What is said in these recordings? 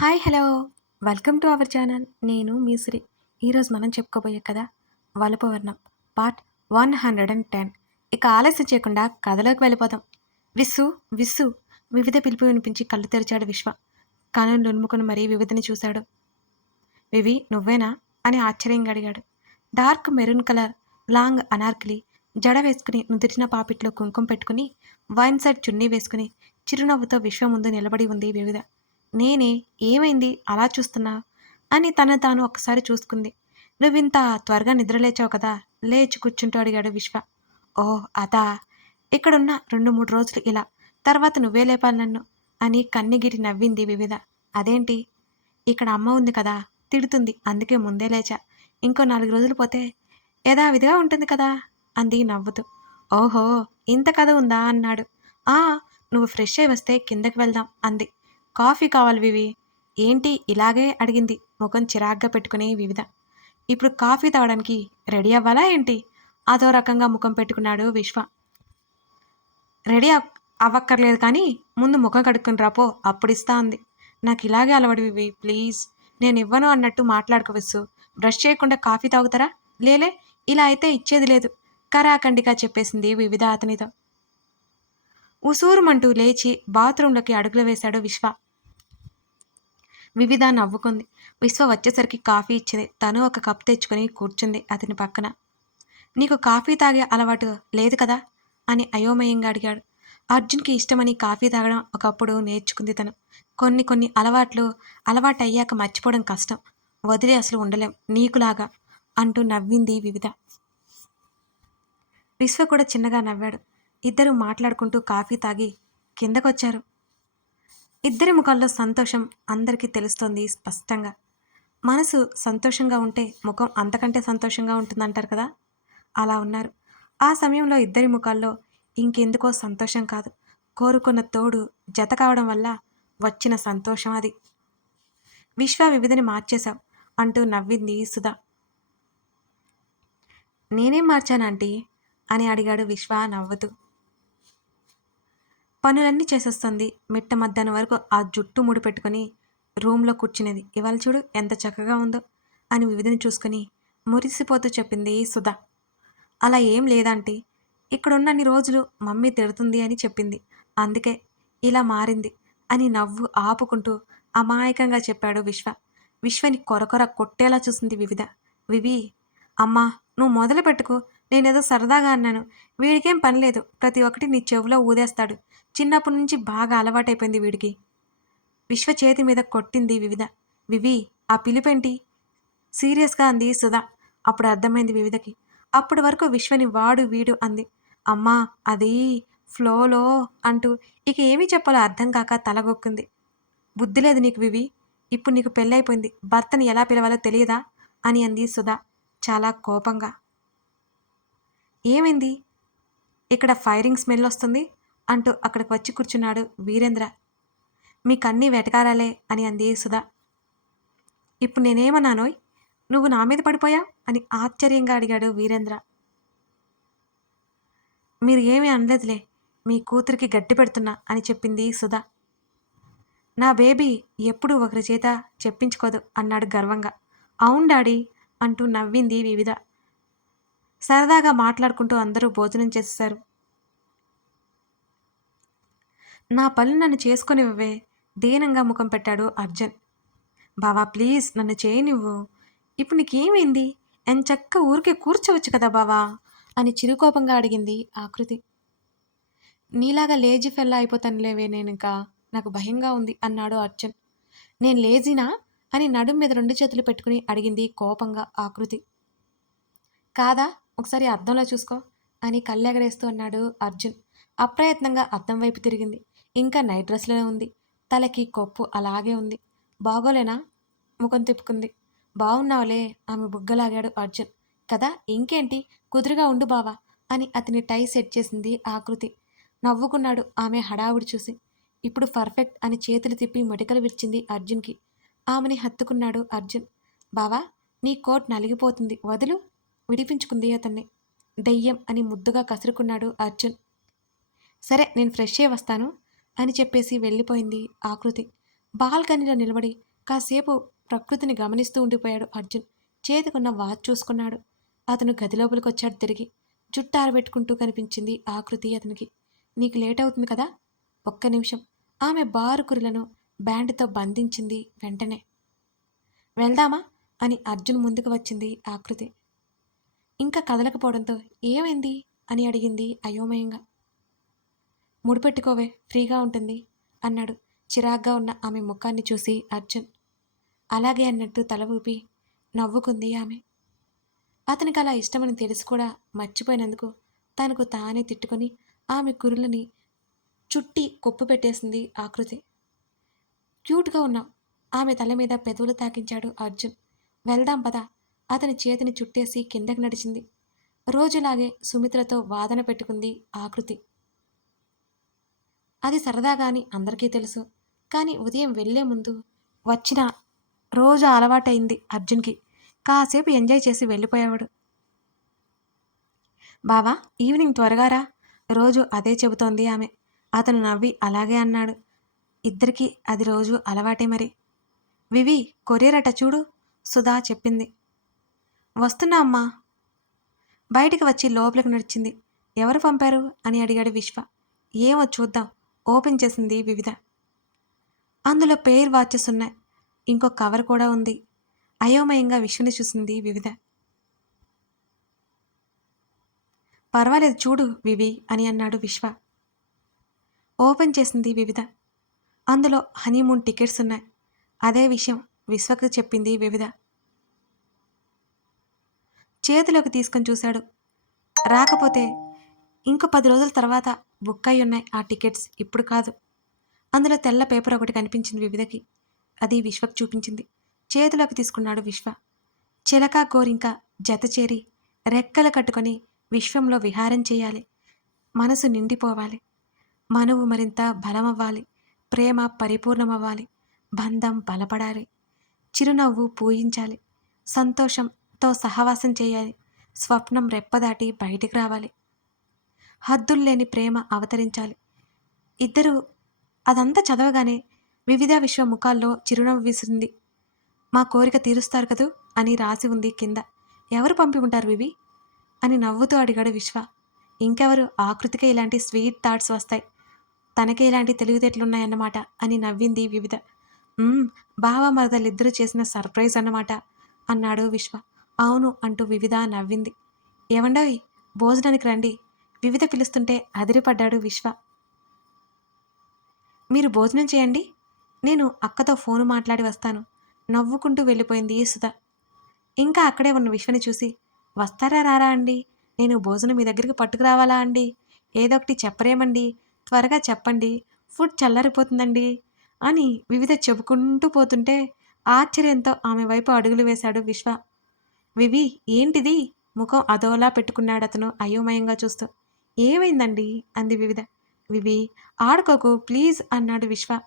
Hi hello. Welcome to our channel. నేను మీ శ్రీ ఈరోజు మనం చెప్పుకోబోయే కదా వలపవర్ణం part one hundred and ten. ఇక ఆలస్యం చేయకుండా కథలోకి వెళ్ళిపోదాం. విస్సు విస్సు. వివిధ పిలుపు వినిపించి కళ్ళు తెరిచాడు విశ్వ. కనులు నులుముకుని మరీ వివిధని చూశాడు. వివి నువ్వేనా? అని ఆశ్చర్యంగా అడిగాడు. Dark maroon colour long anarkali జడ వేసుకుని నుదిటిన పాపిట్లో కుంకుమ పెట్టుకుని వైన్ సైడ్ చున్నీ వేసుకుని చిరునవ్వుతో విశ్వ ముందు నిలబడి ఉంది వివిధ. నేనే ఏమైంది? అలా చూస్తున్నా? అని తను తాను ఒకసారి చూసుకుంది. నువ్వింత త్వరగా నిద్రలేచావు కదా? లేచి కూర్చుంటూ అడిగాడు విశ్వ. ఓ అదా. ఇక్కడున్న రెండు మూడు రోజులు ఇలా. తర్వాత నువ్వే లేపాలి నన్ను అని కన్నిగిరి నవ్వింది వివిధ. అదేంటి? ఇక్కడ అమ్మ ఉంది కదా? తిడుతుంది. అందుకే ముందే లేచా. ఇంకో నాలుగు రోజులు పోతే యథావిధిగా ఉంటుంది కదా? అంది నవ్వుతూ. ఓహో ఇంత కథ ఉందా? అన్నాడు. ఆ నువ్వు ఫ్రెష్ అయి వస్తే కిందకి వెళ్దాం అంది. కాఫీ కావాలి వివి. ఏంటి? ఇలాగే అడిగింది. ముఖం చిరాగ్గా పెట్టుకుని వివిధ. ఇప్పుడు కాఫీ తాగడానికి రెడీ అవ్వాలా ఏంటి? అదో రకంగా ముఖం పెట్టుకున్నాడు విశ్వ. రెడీ అవ్వక్కర్లేదు కానీ ముందు ముఖం కడుక్కుని రాపో అప్పుడు ఇస్తా అంది. నాకు ఇలాగే అలవాడు వివి. ప్లీజ్ నేను ఇవ్వను అన్నట్టు మాట్లాడుకోవచ్చు బ్రష్ చేయకుండా కాఫీ తాగుతారా? లేలే ఇలా అయితే ఇచ్చేది లేదు. కరాఖండిగా చెప్పేసింది వివిధ అతనితో. ఉసూరుమంటూ లేచి బాత్రూంలోకి అడుగులు వేశాడు విశ్వ. వివిధ నవ్వుకుంది. విశ్వ వచ్చేసరికి కాఫీ ఇచ్చింది. తను ఒక కప్ తెచ్చుకొని కూర్చుంది అతని పక్కన. నీకు కాఫీ తాగే అలవాటు లేదు కదా? అని అయోమయంగా అడిగాడు. అర్జున్కి ఇష్టమని కాఫీ తాగడం ఒకప్పుడు నేర్చుకుంది తను. కొన్ని కొన్ని అలవాట్లు అలవాటు అయ్యాక మర్చిపోవడం కష్టం. వదిలి అసలు ఉండలేం. నీకులాగా అంటూ నవ్వింది వివిధ. విశ్వ కూడా చిన్నగా నవ్వాడు. ఇద్దరు మాట్లాడుకుంటూ కాఫీ తాగి కిందకొచ్చారు. ఇద్దరి ముఖాల్లో సంతోషం అందరికీ తెలుస్తోంది స్పష్టంగా. మనసు సంతోషంగా ఉంటే ముఖం అంతకంటే సంతోషంగా ఉంటుందంటారు కదా? అలా ఉన్నారు. ఆ సమయంలో ఇద్దరి ముఖాల్లో ఇంకెందుకో సంతోషం కాదు. కోరుకున్న తోడు జత కావడం వల్ల వచ్చిన సంతోషం అది. విశ్వ వివిధని మార్చేశావు అంటూ నవ్వింది సుధా. నేనేం మార్చానంటీ అని అడిగాడు విశ్వ నవ్వుతూ. పనులన్నీ చేసేస్తుంది. మిట్ట మధ్యాహ్నం వరకు ఆ జుట్టు ముడిపెట్టుకొని రూమ్లో కూర్చునేది. ఇవాళ చూడు ఎంత చక్కగా ఉందో అని వివిధని చూసుకుని మురిసిపోతూ చెప్పింది సుధా. అలా ఏం లేదంటీ. ఇక్కడున్నన్ని రోజులు మమ్మీ తిడుతుంది అని చెప్పింది. అందుకే ఇలా మారింది అని నవ్వు ఆపుకుంటూ అమాయకంగా చెప్పాడు విశ్వ. విశ్వని కొరకొర కొట్టేలా చూసింది వివిధ. వివి అమ్మా నువ్వు మొదలు పెట్టుకు నేనేదో సరదాగా అన్నాను. వీడికేం పని లేదు. ప్రతి ఒక్కటి నీ చెవిలో ఊదేస్తాడు. చిన్నప్పటి నుంచి బాగా అలవాటైపోయింది వీడికి. విశ్వ చేతి మీద కొట్టింది వివిధ. వివి ఆ పిలిపేంటి? సీరియస్గా అంది సుధా. అప్పుడు అర్థమైంది వివిధకి. అప్పటి వరకు విశ్వని వాడు వీడు అంది. అమ్మా అది ఫ్లోలో అంటూ ఇక ఏమీ చెప్పాలో అర్థం కాక తలగొక్కింది బుద్ధి లేదు నీకు వివి. ఇప్పుడు నీకు పెళ్ళైపోయింది. భర్తని ఎలా పిలవాలో తెలియదా? అని అంది సుధా చాలా కోపంగా. ఏమైంది? ఇక్కడ ఫైరింగ్ స్మెల్ వస్తుంది. అంటూ అక్కడికి వచ్చి కూర్చున్నాడు వీరేంద్ర. మీకన్నీ వెటకారాలే అని అంది సుధా. ఇప్పుడు నేనేమన్నానోయ్? నువ్వు నా మీద పడిపోయా? అని ఆశ్చర్యంగా అడిగాడు వీరేంద్ర. మీరు ఏమీ అనలేదులే మీ కూతురికి గట్టి పెడుతున్నా అని చెప్పింది సుధా. నా బేబీ ఎప్పుడూ ఒకరి చేత చెప్పించుకోదు అన్నాడు గర్వంగా. అవును డాడీ అంటూ నవ్వింది వివిధ. సరదాగా మాట్లాడుకుంటూ అందరూ భోజనం చేసేశారు. నా పనులు నన్ను చేసుకునివ్వే దీనంగా ముఖం పెట్టాడు అర్జున్. బావా ప్లీజ్ నన్ను చేయనివ్వు. ఇప్పుడు నీకేమైంది? ఎంచక్క ఊరికే కూర్చోవచ్చు కదా బావా? అని చిరుకోపంగా అడిగింది ఆకృతి నీలాగా లేజీ ఫెల్ల అయిపోతానులేవే నేను ఇంకా నాకు భయంగా ఉంది అన్నాడు అర్జున్. నేను లేజీనా? అని నడుం మీద రెండు చేతులు పెట్టుకుని అడిగింది కోపంగా ఆకృతి కాదా? ఒకసారి అద్దంలో చూసుకో అని కళ్ళెగరేస్తూ అన్నాడు అర్జున్. అప్రయత్నంగా అద్దం వైపు తిరిగింది. ఇంకా నైట్ డ్రెస్లోనే ఉంది. తలకి కొప్పు అలాగే ఉంది. బాగోలేనా? ముఖం తిప్పుకుంది. బాగున్నావులే ఆమె బుగ్గలాగాడు అర్జున్. కదా ఇంకేంటి? కుదురుగా ఉండు బావా అని అతని టై సెట్ చేసింది ఆకృతి నవ్వుకున్నాడు ఆమె హడావుడి చూసి. ఇప్పుడు పర్ఫెక్ట్ అని చేతులు తిప్పి మెటికలు విరిచింది అర్జున్కి. ఆమెని హత్తుకున్నాడు అర్జున్. బావా నీ కోట్ నలిగిపోతుంది. వదులు. విడిపించుకుంది అతన్ని. దెయ్యం అని ముద్దుగా కసురుకున్నాడు అర్జున్. సరే నేను ఫ్రెష్ అయ్యి వస్తాను. అని చెప్పేసి వెళ్ళిపోయింది ఆకృతి. బాల్కనీలో నిలబడి కాసేపు ప్రకృతిని గమనిస్తూ ఉండిపోయాడు అర్జున్. చేతికున్న వాచ్ చూసుకున్నాడు. అతను గది లోపలికి వచ్చాడు తిరిగి. జుట్టు ఆరబెట్టుకుంటూ కనిపించింది ఆకృతి అతనికి. నీకు లేట్ అవుతుంది కదా? ఒక్క నిమిషం. ఆమె బారుకురులను బ్యాండ్తో బంధించింది వెంటనే. వెళ్దామా? అని అర్జున్ ముందుకు వచ్చింది ఆకృతి. ఇంకా కదలకపోవడంతో ఏమైంది? అని అడిగింది అయోమయంగా. ముడిపెట్టుకోవే ఫ్రీగా ఉంటుంది అన్నాడు. చిరాగ్గా ఉన్న ఆమె ముఖాన్ని చూసి అర్జున్. అలాగే అన్నట్టు తల ఊపి నవ్వుకుంది ఆమె. అతనికి అలా ఇష్టమని తెలిసి కూడా మర్చిపోయినందుకు తనకు తానే తిట్టుకొని ఆమె కురులని చుట్టి కొప్పు పెట్టేసింది ఆకృతి క్యూట్గా ఉన్నావు ఆమె తల మీద పెదవులు తాకించాడు అర్జున్. వెళ్దాం పద. అతని చేతిని చుట్టేసి కిందకి నడిచింది. రోజులాగే సుమిత్రతో వాదన పెట్టుకుంది ఆకృతి అది సరదాగాని అందరికీ తెలుసు. కానీ ఉదయం వెళ్ళే ముందు వచ్చిన రోజు అలవాటైంది అర్జున్కి. కాసేపు ఎంజాయ్ చేసి వెళ్ళిపోయేవాడు. బావా ఈవినింగ్ త్వరగా రా. రోజు అదే చెబుతోంది ఆమె. అతను నవ్వి అలాగే అన్నాడు. ఇద్దరికీ అది రోజు అలవాటే మరి. వివి కొరియర్ చూడు సుధా చెప్పింది. వస్తున్నా అమ్మా. బయటికి వచ్చి లోపలికి నడిచింది. ఎవరు పంపారు? అని అడిగాడు విశ్వ. ఏమో చూద్దాం. ఓపెన్ చేసింది వివిధ. అందులో పేర్ వాచెస్ ఉన్నాయి. ఇంకో కవర్ కూడా ఉంది. అయోమయంగా విశ్వని చూసింది వివిధ. పర్వాలేదు చూడు వివి అని అన్నాడు విశ్వ. ఓపెన్ చేసింది వివిధ. అందులో హనీమూన్ టికెట్స్ ఉన్నాయి. అదే విషయం విశ్వకు చెప్పింది వివిధ. చేతిలోకి తీసుకొని చూశాడు. రాకపోతే ఇంకో పది రోజుల తర్వాత బుక్ అయి ఉన్నాయి ఆ టికెట్స్ ఇప్పుడు కాదు. అందులో తెల్ల పేపర్ ఒకటి కనిపించింది వివిధకి. అది విశ్వకు చూపించింది. చేతిలోకి తీసుకున్నాడు విశ్వ. చిలక గోరింక జత చేరి రెక్కలు కట్టుకొని విశ్వంలో విహారం చేయాలి. మనసు నిండిపోవాలి. మనవు మరింత బలమవ్వాలి. ప్రేమ పరిపూర్ణమవ్వాలి. బంధం బలపడాలి. చిరునవ్వు పూయించాలి. సంతోషంతో సహవాసం చేయాలి. స్వప్నం రెప్పదాటి బయటికి రావాలి. హద్దుల్లేని ప్రేమ అవతరించాలి. ఇద్దరు అదంతా చదవగానే వివిధ విశ్వ ముఖాల్లో చిరునవ్వు విసిరింది మా కోరిక తీరుస్తారు కదూ అని రాసి ఉంది కింద. ఎవరు పంపి ఉంటారు వివి? అని నవ్వుతూ అడిగాడు విశ్వ. ఇంకెవరు? ఆకృతికే ఇలాంటి స్వీట్ థాట్స్ వస్తాయి. తనకే ఇలాంటి తెలివితేటలున్నాయన్నమాట అని నవ్వింది వివిధ. బావ మరదలిద్దరూ చేసిన సర్ప్రైజ్ అన్నమాట అన్నాడు విశ్వ. అవును అంటూ వివిధ నవ్వింది. ఏమండోయ్ భోజనానికి రండి. వివిధ పిలుస్తుంటే అదిరిపడ్డాడు విశ్వ. మీరు భోజనం చేయండి. నేను అక్కతో ఫోను మాట్లాడి వస్తాను. నవ్వుకుంటూ వెళ్ళిపోయింది సుధ. ఇంకా అక్కడే ఉన్న విశ్వని చూసి వస్తారా రారా అండి? నేను భోజనం మీ దగ్గరికి పట్టుకురావాలా అండి? ఏదో ఒకటి చెప్పరేమండి? త్వరగా చెప్పండి. ఫుడ్ చల్లారిపోతుందండి అని వివిధ చెప్పుకుంటూ పోతుంటే ఆశ్చర్యంతో ఆమె వైపు అడుగులు వేశాడు విశ్వ. వివి ఏంటిది? ముఖం అదోలా పెట్టుకున్నాడు అతను అయోమయంగా చూస్తూ. ఏమైందండి? అంది వివిధ. వివి ఆడుకోకు ప్లీజ్ అన్నాడు విశ్వ.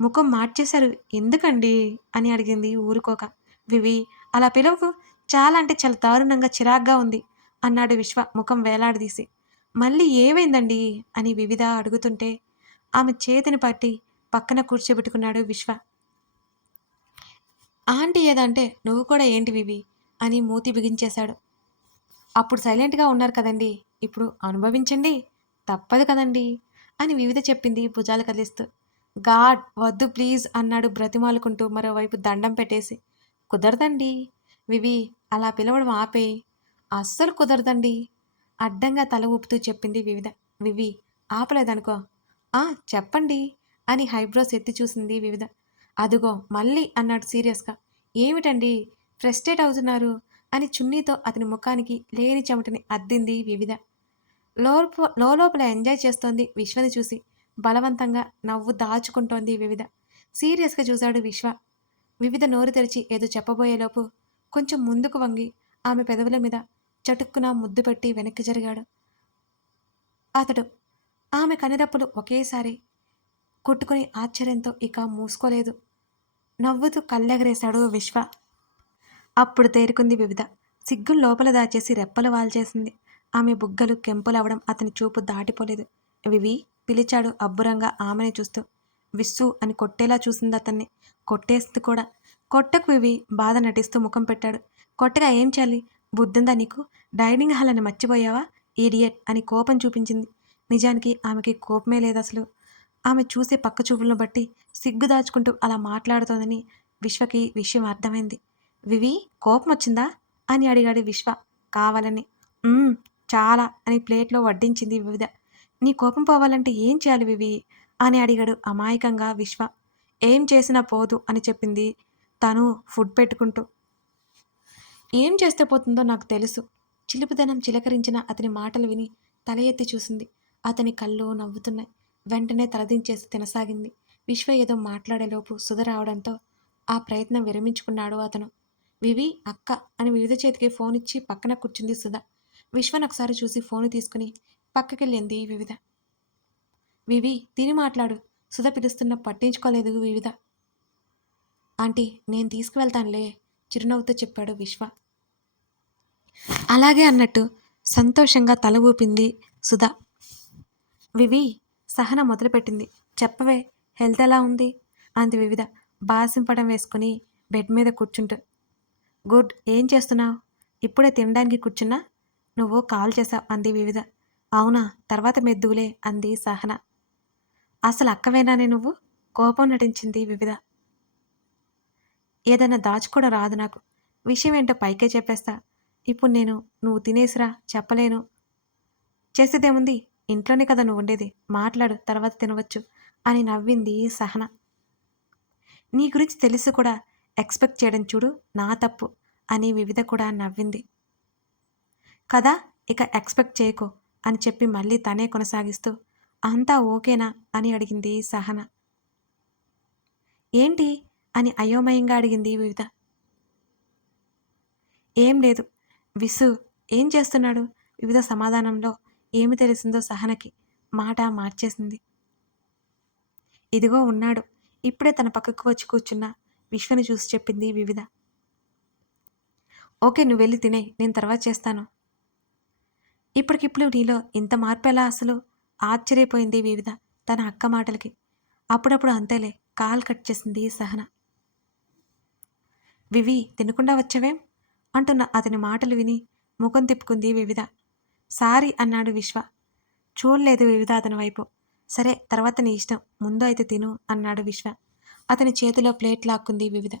ముఖం మార్చేశారు. ఎందుకండి? అని అడిగింది ఊరుకోక. వివి అలా పిలవకు చాలా అంటే చాలా దారుణంగా చిరాగ్గా ఉంది అన్నాడు విశ్వ ముఖం వేలాడదీసి. మళ్ళీ ఏమైందండి? అని వివిధ అడుగుతుంటే ఆమె చేతిని పట్టి పక్కన కూర్చోబెట్టుకున్నాడు విశ్వ. ఆంటీ ఏదంటే నువ్వు కూడా ఏంటి వివి? అని మూతి బిగించేశాడు. అప్పుడు సైలెంట్గా ఉన్నారు కదండి? ఇప్పుడు అనుభవించండి. తప్పదు కదండి. అని వివిధ చెప్పింది భుజాలు కదిలిస్తూ. గాడ్ వద్దు ప్లీజ్ అన్నాడు బ్రతిమాలుకుంటూ మరోవైపు దండం పెట్టేసి. కుదరదండి. వివి అలా పిలవడం ఆపేయి అస్సలు కుదరదండి. అడ్డంగా తల ఊపుతూ చెప్పింది వివిధ. వివి ఆపలేదనుకో. ఆ చెప్పండి అని హైబ్రోస్ ఎత్తి చూసింది వివిధ. అదుగో మళ్ళీ అన్నాడు సీరియస్గా. ఏమిటండి? ఫ్రస్ట్రేట్ అవుతున్నారు అని చున్నీతో అతని ముఖానికి లేని చెమటని అద్దింది వివిధ. లోప లోపల ఎంజాయ్ చేస్తోంది విశ్వని చూసి. బలవంతంగా నవ్వు దాచుకుంటోంది వివిధ. సీరియస్గా చూశాడు విశ్వ. వివిధ నోరు తెరిచి ఏదో చెప్పబోయేలోపు కొంచెం ముందుకు వంగి ఆమె పెదవుల మీద చటుక్కున ముద్దు పెట్టి వెనక్కి జరిగాడు. అతడు ఆమె కనిరప్పులు ఒకేసారి కొట్టుకుని ఆశ్చర్యంతో ఇక మూసుకోలేదు. నవ్వుతూ కళ్ళెగరేశాడు విశ్వ. అప్పుడు తేరుకుంది వివిధ. సిగ్గులు లోపల దాచేసి రెప్పలు వాల్చేసింది. ఆమె బుగ్గలు కెంపులవడం అతని చూపు దాటిపోలేదు. వివి పిలిచాడు అబ్బురంగా ఆమెనే చూస్తూ. విస్సు అని కొట్టేలా చూసింది అతన్ని. కొట్టేస్తుంది కూడా. కొట్టకు వివి బాధ నటిస్తూ ముఖం పెట్టాడు. కొట్టగా ఏం చేయాలి? బుద్ధుందా నీకు? డైనింగ్ హాల్ అని మర్చిపోయావా? ఈడియట్ అని కోపం చూపించింది. నిజానికి ఆమెకి కోపమే లేదు అసలు. ఆమె చూసే పక్క చూపులను బట్టి సిగ్గు దాచుకుంటూ అలా మాట్లాడుతోందని విశ్వకి విషయం అర్థమైంది. వివి కోపం వచ్చిందా అని అడిగాడు విశ్వ కావాలని. చాలా అని ప్లేట్లో వడ్డించింది వివిధ. నీ కోపం పోవాలంటే ఏం చేయాలి వివి? అని అడిగాడు అమాయకంగా విశ్వ. ఏం చేసినా పోదు అని చెప్పింది తను ఫుడ్ పెట్టుకుంటూ. ఏం చేస్తే పోతుందో నాకు తెలుసు. చిలుపుదనం చిలకరించిన అతని మాటలు విని తల ఎత్తి చూసింది. అతని కళ్ళు నవ్వుతున్నాయి. వెంటనే తలదించేసి తినసాగింది. విశ్వ ఏదో మాట్లాడేలోపు సుధ రావడంతో ఆ ప్రయత్నం విరమించుకున్నాడు అతను. వివి అక్క అని వివిధ చేతికి ఫోన్ ఇచ్చి పక్కన కూర్చుంది సుధా. విశ్వన్ ఒకసారి చూసి ఫోన్ తీసుకుని పక్కకెళ్ళింది వివిధ. వివి తిని మాట్లాడు. సుధ పిలుస్తున్న పట్టించుకోలేదు వివిధ. ఆంటీ నేను తీసుకువెళ్తానులే చిరునవ్వుతో చెప్పాడు విశ్వ. అలాగే అన్నట్టు సంతోషంగా తల ఊపింది సుధ. వివి సహన మొదలుపెట్టింది. చెప్పవే హెల్త్ ఎలా ఉంది? అంది వివిధ బాసింపడం వేసుకుని బెడ్ మీద కూర్చుంటూ. గుడ్ ఏం చేస్తున్నావు? ఇప్పుడే తినడానికి కూర్చున్నా? నువ్వు కాల్ చేసావు అంది వివిధ. అవునా తర్వాత మెద్దువులే అంది సహన. అసలు అక్కవేనానే నువ్వు? కోపం నటించింది వివిధ. ఏదైనా దాచుకోవడం రాదు నాకు. విషయం ఏంటో పైకే చెప్పేస్తా. ఇప్పుడు నేను నువ్వు తినేసిరా చెప్పలేను. చేసేదేముంది? ఇంట్లోనే కదా నువ్వు ఉండేది. మాట్లాడు తర్వాత తినవచ్చు అని నవ్వింది సహన. నీ గురించి తెలిసి కూడా ఎక్స్పెక్ట్ చేయడం చూడు నా తప్పు అని వివిధ కూడా నవ్వింది. కదా ఇక ఎక్స్పెక్ట్ చేయకు అని చెప్పి మళ్ళీ తనే కొనసాగిస్తూ అంతా ఓకేనా అని అడిగింది సహన. ఏంటి? అని అయోమయంగా అడిగింది వివిధ. ఏం లేదు. విసు ఏం చేస్తున్నాడు? వివిధ సమాధానంలో ఏమి తెలిసిందో సహనకి మాట మార్చేసింది. ఇదిగో ఉన్నాడు. ఇప్పుడే తన పక్కకు వచ్చి కూర్చున్న విశ్వని చూసి చెప్పింది వివిధ. ఓకే నువ్వు వెళ్ళి తినే నేను తర్వాత చేస్తాను. ఇప్పటికిప్పుడు నీలో ఇంత మార్పు ఎలా అసలు ఆశ్చర్యపోయింది వివిధ తన అక్క మాటలకి. అప్పుడప్పుడు అంతేలే కాల్ కట్ చేసింది సహన. వివి తినకుండా వచ్చావేం? అంటున్న అతని మాటలు విని ముఖం తిప్పుకుంది వివిధ. సారీ అన్నాడు విశ్వ. చూడలేదు వివిధ అతని వైపు. సరే తర్వాత నీ ఇష్టం. ముందు అయితే తిను అన్నాడు విశ్వ. అతని చేతిలో ప్లేట్ లాక్కుంది వివిధ.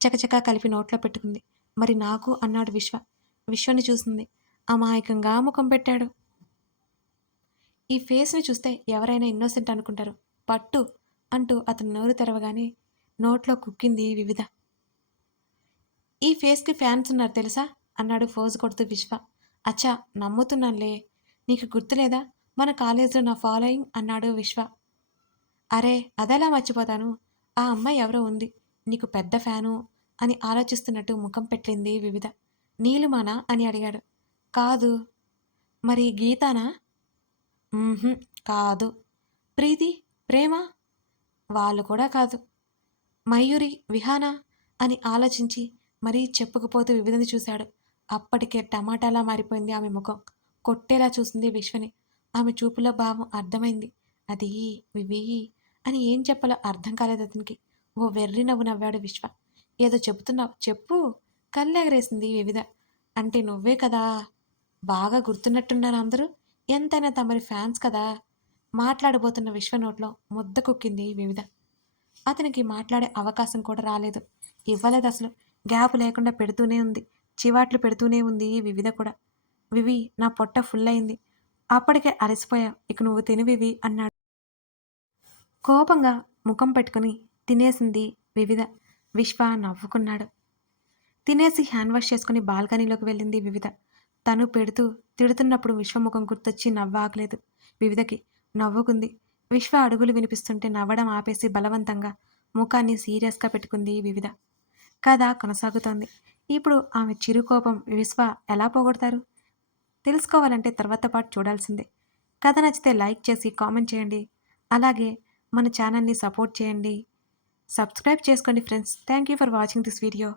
చకచకా కలిపి నోట్లో పెట్టుకుంది. మరి నాకు అన్నాడు విశ్వ. విశ్వని చూసింది. అమాయకంగా ముఖం పెట్టాడు. ఈ ఫేస్ని చూస్తే ఎవరైనా ఇన్నోసెంట్ అనుకుంటారు. పట్టు అంటూ అతను నోరు తెరవగానే నోట్లో కుక్కింది వివిధ. ఈ ఫేస్కి ఫ్యాన్స్ ఉన్నారు తెలుసా? అన్నాడు ఫోజు కొడుతూ విశ్వ. అచ్చా నమ్ముతున్నానులే. నీకు గుర్తులేదా? మన కాలేజీలో నా ఫాలోయింగ్ అన్నాడు విశ్వ. అరే అదెలా మర్చిపోతాను? ఆ అమ్మాయి ఎవరో ఉంది. నీకు పెద్ద ఫ్యాను అని ఆలోచిస్తున్నట్టు ముఖం పెట్టింది వివిధ. నీలుమానా అని అడిగాడు. కాదు. మరి గీతానా? కాదు. ప్రీతి ప్రేమ? వాళ్ళు కూడా కాదు. మయూరి విహానా? అని ఆలోచించి మరీ చెప్పుకుపోతూ వివిధని చూశాడు. అప్పటికే టమాటాలా మారిపోయింది ఆమె ముఖం. కొట్టేలా చూసింది విశ్వని. ఆమె చూపులో భావం అర్థమైంది. అది వివి అని ఏం చెప్పాలో అర్థం కాలేదు అతనికి. ఓ వెర్రి నవ్వు నవ్వాడు విశ్వ. ఏదో చెబుతున్నావు చెప్పు. కళ్ళెగరేసింది వివిధ. అంటే నువ్వే కదా? బాగా గుర్తున్నట్టున్నారు అందరూ. ఎంతైనా తమరి ఫ్యాన్స్ కదా. మాట్లాడబోతున్న విశ్వ నోట్లో ముద్ద కుక్కింది వివిధ. అతనికి మాట్లాడే అవకాశం కూడా రాలేదు. ఇవ్వలేదు అసలు. గ్యాప్ లేకుండా పెడుతూనే ఉంది. చివాట్లు పెడుతూనే ఉంది వివిధ కూడా. వివి నా పొట్ట ఫుల్ అయింది. అప్పటికే అలసిపోయా. ఇక నువ్వు తిని వివి అన్నాడు. కోపంగా ముఖం పెట్టుకుని తినేసింది వివిధ. విశ్వ నవ్వుకున్నాడు. తినేసి హ్యాండ్ వాష్ చేసుకుని బాల్కనీలోకి వెళ్ళింది వివిధ. తను పెడుతూ తిడుతున్నప్పుడు విశ్వముఖం గుర్తొచ్చి నవ్వాకలేదు. వివిధకి నవ్వుకుంది. విశ్వ అడుగులు వినిపిస్తుంటే నవ్వడం ఆపేసి బలవంతంగా ముఖాన్ని సీరియస్గా పెట్టుకుంది వివిధ. కథ కొనసాగుతోంది. ఇప్పుడు ఆమె చిరుకోపం విశ్వ ఎలా పోగొడతారు? తెలుసుకోవాలంటే తర్వాత పాటు చూడాల్సిందే. కథ నచ్చితే లైక్ చేసి కామెంట్ చేయండి. అలాగే మన ఛానల్ని సపోర్ట్ చేయండి. సబ్స్క్రైబ్ చేసుకోండి friends. Thank you for watching this video.